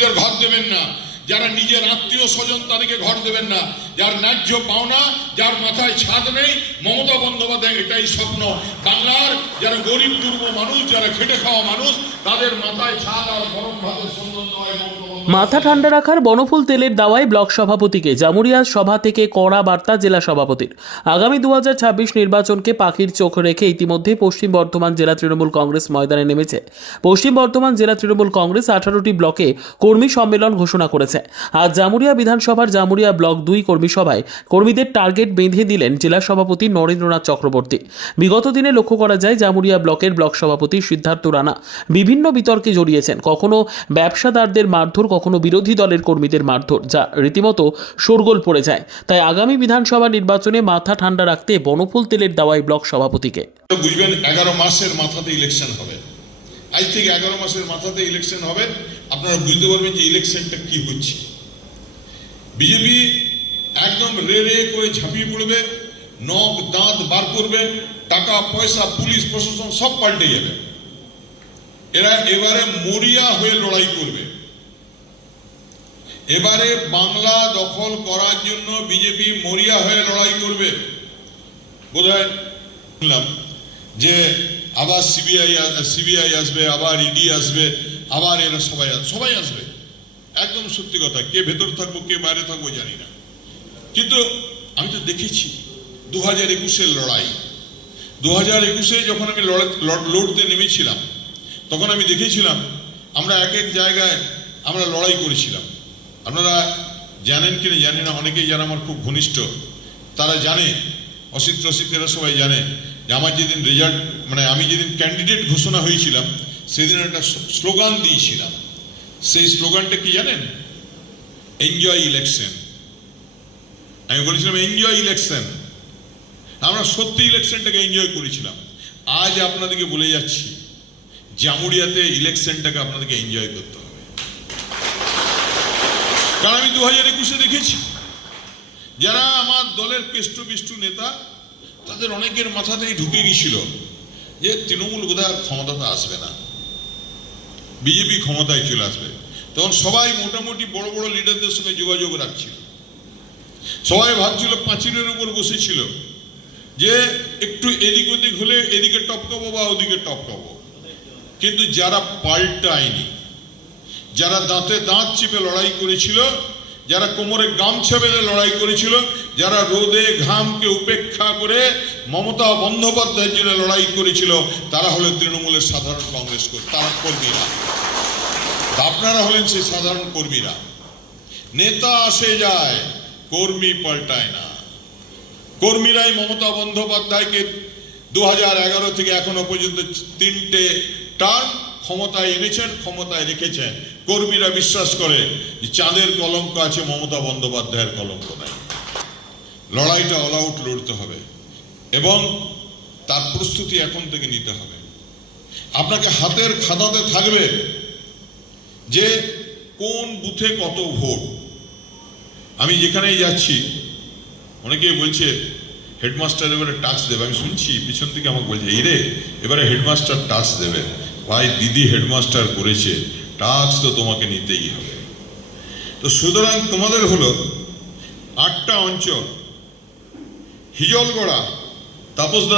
গরিবদের ঘর দেবেন না। যারা নিজের আত্মীয় স্বজন তাদেরকে ঘর দেবেন না। যার ন্যায্য পাওনা যার মাথায় ছাদ নেই মমতা বন্দ্যোপাধ্যায় এটাই স্বপ্ন। বাংলার যারা গরিব দুর্ব মানুষ যারা খেটে খাওয়া মানুষ তাদের মাথায় ছাদ আর গরম ভাতের মমতা বন্দ্যোপাধ্যায় মাথা ঠান্ডা রাখার বনফুল তেলের দাওয়ায় ব্লক সভাপতিকে জামুরিয়া সভা থেকে কড়া বার্তা জেলা সভাপতির। আগামী দুহাজার ছাব্বিশ নির্বাচনকে পাখির চোখ রেখে ইতিমধ্যে পশ্চিম বর্ধমান জেলা তৃণমূল কংগ্রেস ময়দানে নেমেছে। পশ্চিম বর্ধমান জেলা তৃণমূল কংগ্রেস আঠারোটি ব্লকে কর্মী সম্মেলন ঘোষণা করেছে। আজ জামুরিয়া বিধানসভার জামুরিয়া ব্লক দুই কর্মী সভায় কর্মীদের টার্গেট বেঁধে দিলেন জেলা সভাপতি নরেন্দ্রনাথ চক্রবর্তী। বিগত দিনে লক্ষ্য করা যায় জামুরিয়া ব্লকের ব্লক সভাপতি সিদ্ধার্থ রানা বিভিন্ন বিতর্কে জড়িয়েছেন। কখনো ব্যবসাদারদের মারধর, কখনো বিরোধী দলের কর্মীদের মারধর, যা রীতিমতো শোরগোল পড়ে যায়। তাই আগামী বিধানসভা নির্বাচনে মাথা ঠান্ডা রাখতে বনফুল তেলের দাওয়ায় ব্লক সভাপতিকে। বুঝবেন, এগারো মাসের মাথাতে ইলেকশন হবে। আজ থেকে এগারো মাসের মাথাতে ইলেকশন হবে। আপনারা বুঝতে পারবেন যে ইলেকশনটা কি হচ্ছে। বিজেপি একদম রে রে করে ঝাঁপিয়ে পড়বে, নখ দাঁত বার করবে, টাকা, পয়সা, পুলিশ, প্রশাসন সব পাল্টে যাবে। এরা এবারে মরিয়া হয়ে লড়াই করবে। এবারে বাংলা দখল করার জন্য বিজেপি মরিয়া হয়ে লড়াই করবে। বোধহয় শুনলাম যে আবার সিবিআই সিবিআই আসবে, আবার ইডি আসবে, আবার এরা সবাই সবাই আসবে। একদম সত্যি কথা, কে ভেতর থাকব, কে বাইরে থাকব জানি না। কিন্তু আমি তো দেখেছি দু হাজার একুশের লড়াই। দু হাজার একুশে যখন আমি লড়া- লড়- লড়তে নেমেছিলাম, তখন আমি দেখেছিলাম আমরা এক এক জায়গায় আমরা লড়াই করেছিলাম। আপনারা জানেন কি না জানি না, অনেকেই যারা আমার খুব ঘনিষ্ঠ। তারা জানে, অসিত রসিতেরা সবাই জানে যে আমার যেদিন রেজাল্ট মানে আমি যেদিন ক্যান্ডিডেট ঘোষণা হয়েছিলাম, সেদিন একটা স্লোগান দিয়েছিলাম। সেই স্লোগানটা কি জানেন? এনজয় ইলেকশন আমি বলেছিলাম এনজয় ইলেকশন আমরা সত্যি ইলেকশনটাকে এনজয় করেছিলাম। আজ আপনাদেরকে বলে যাচ্ছি, জামুরিয়াতে ইলেকশনটাকে আপনাদেরকে এনজয় করতে হবে। কারণ আমি দু হাজার একুশে দেখেছি, যারা আমার দলের কেষ্টবিষ্টু নেতা, তাদের অনেকের মাথাতেই ঢুকে গিয়েছিল যে তৃণমূল বোধহয় ক্ষমতাতে আসবে না। বিজেপি ক্ষমতায় চলে আসবে। তখন সবাই মোটামুটি বড় বড় লিডারদের সঙ্গে যোগাযোগ রাখছিল। সবাই ভাবছিল পাঁচিলের উপর বসেছিল। যে একটু এদিক ওদিক হলে এদিকে টপকাবো বা ওদিকে টপকাবো কিন্তু যারা পাল্টায়নি, যারা দাঁতে দাঁত চেপে লড়াই করেছিল, যারা কোমরে গামছা বেঁধে লড়াই করেছিল, যারা রোদে ঘামকে উপেক্ষা করে মমতা বন্দ্যোপাধ্যায়ের জন্য লড়াই করেছিল, তারা হলেন তৃণমূলের সাধারণ কংগ্রেস তারা কর্মীরা। আপনারা হলেন সেই সাধারণ কর্মীরা। নেতা আসে যায় কর্মী পাল্টায় না। কর্মীরাই মমতা বন্দ্যোপাধ্যায়কে দু থেকে এখনও পর্যন্ত তিনটে টার্ম ক্ষমতায় এনেছেন, ক্ষমতায় রেখেছেন। কর্মীরা বিশ্বাস করে যে চাঁদের কলঙ্ক আছে, মমতা বন্দ্যোপাধ্যায়ের কলঙ্ক নাই। লড়াইটা অল আউট লড়তে হবে এবং তার প্রস্তুতি এখন থেকে নিতে হবে। আপনাকে হাতের খাতাতে থাকবে যে কোন বুথে কত ভোট। আমি যেখানেই যাচ্ছি অনেকেই বলছে হেডমাস্টার এবারে টাস্ক দেবে। আমি শুনছি, পিছন থেকে আমাকে বলছে, এই রে, এবারে হেডমাস্টার টাস্ক দেবে। ভাই, দিদি হেডমাস্টার করেছে টাস্ক তো তোমাকে নিতেই হবে। তো সুতরাং তোমাদের হলো আটটা অঞ্চল, হিজলগড়া তাপসদা